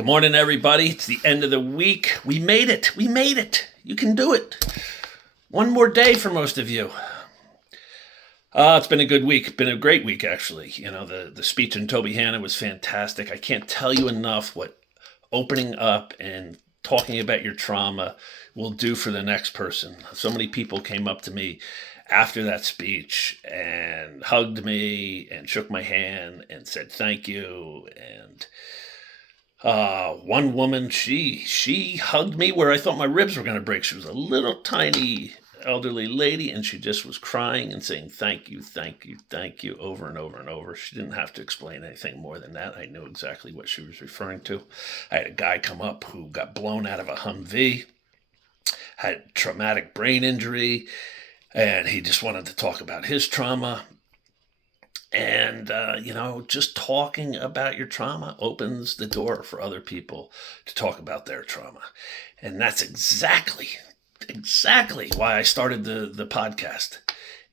Good morning, everybody. It's the end of the week. We made it. We made it. You can do it. One more day for most of you. It's been a good week. Been a great week, actually. You know, the speech in Toby Hanna was fantastic. I can't tell you enough what opening up and talking about your trauma will do for the next person. So many people came up to me after that speech and hugged me and shook my hand and said thank you. And one woman, she hugged me where I thought my ribs were going to break. She was a little tiny elderly lady, and she just was crying and saying thank you, thank you, thank you over and over and over. She didn't have to explain anything more than that. I knew exactly what she was referring to. I had a guy come up who got blown out of a Humvee, had traumatic brain injury, and he just wanted to talk about his trauma. And, just talking about your trauma opens the door for other people to talk about their trauma. And that's exactly why I started the podcast,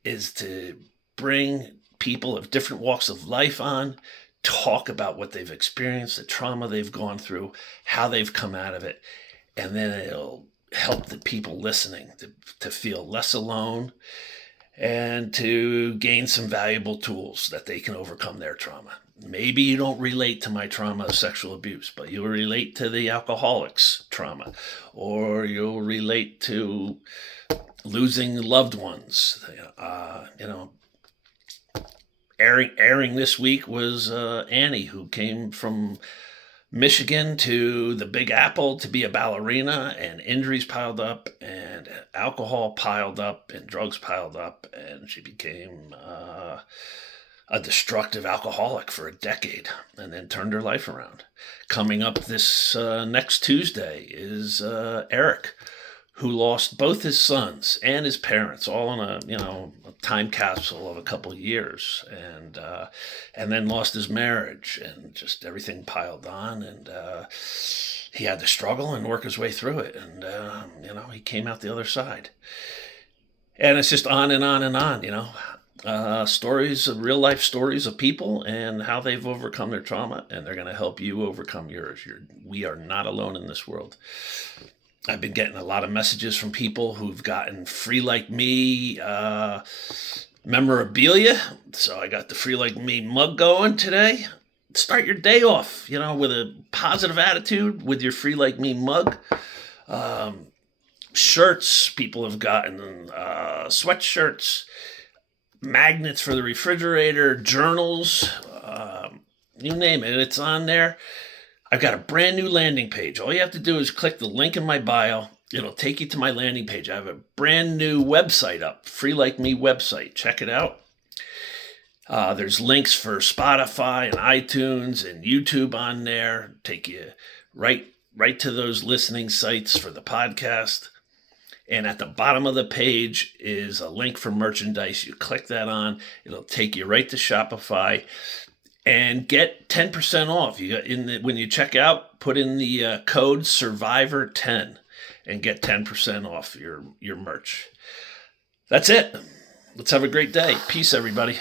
is to bring people of different walks of life on, talk about what they've experienced, the trauma they've gone through, how they've come out of it. And then it'll help the people listening to feel less alone and to gain some valuable tools that they can overcome their trauma. Maybe you don't relate to my trauma of sexual abuse, but you'll relate to the alcoholic's trauma, or you'll relate to losing loved ones. Airing this week was Annie, who came from Michigan to the Big Apple to be a ballerina, and injuries piled up and alcohol piled up and drugs piled up, and she became a destructive alcoholic for a decade and then turned her life around. Coming up this next Tuesday is Eric, who lost both his sons and his parents all in a time capsule of a couple of years, and then lost his marriage, and just everything piled on, and he had to struggle and work his way through it, and he came out the other side. And it's just on and on and on, stories of real life stories of people and how they've overcome their trauma, and they're going to help you overcome yours. We are not alone in this world. I've been getting a lot of messages from people who've gotten Free Like Me memorabilia. So I got the Free Like Me mug going today. Start your day off, with a positive attitude with your Free Like Me mug. Shirts, people have gotten sweatshirts, magnets for the refrigerator, journals, you name it, it's on there. I've got a brand new landing page. All you have to do is click the link in my bio. It'll take you to my landing page. I have a brand new website up, Free Like Me website. Check it out. There's links for Spotify and iTunes and YouTube on there. Take you right to those listening sites for the podcast. And at the bottom of the page is a link for merchandise. You click that on. It'll take you right to Shopify. And get 10% off. When you check out, put in the code Survivor10 and get 10% off your merch. That's it. Let's have a great day. Peace, everybody.